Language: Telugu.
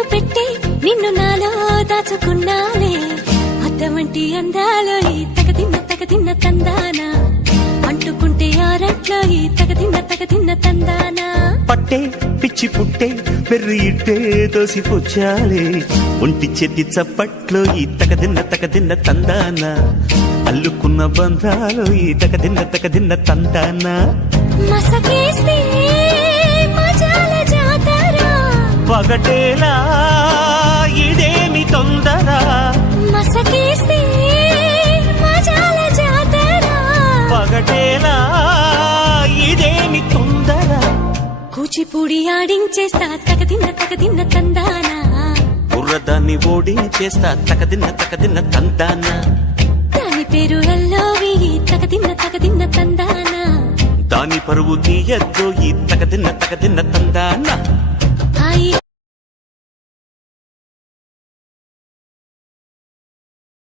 కన్ను పెట్టి నిన్ను నాలో దాచుకున్నాలే అద్దమంటి అందాలో ఈ తగదిన్న తందానా అంటుకుంటే ఆరట్లో ఈ తగదిన్న తందానా పట్టే పిచ్చి పుట్టే వెర్రి ఇట్టే దోసిపుచ్చాలే ఒంటి చేతి చప్పట్లో ఈ తగదిన్న తందానా అల్లుకున్న బంధాలు ఈ తగదిన్న తందానా మసకేస్తే మజాల జాతర పగటేలా ఇదేమి తొందర మసకేస్తే మజాల జాతర పగటేలా ఇదేమి తొందర కూచిపూడి ఆడించేస్తా తగదిన్న తందానా బుర్రదాన్ని ఓడించేస్తా తగదిన్న తందానా దాని పేరు ఎల్లోవి తగదిన్న తందానా దాని పరువు తీయద్దు ఈ తగదిన్న తందానా హాయి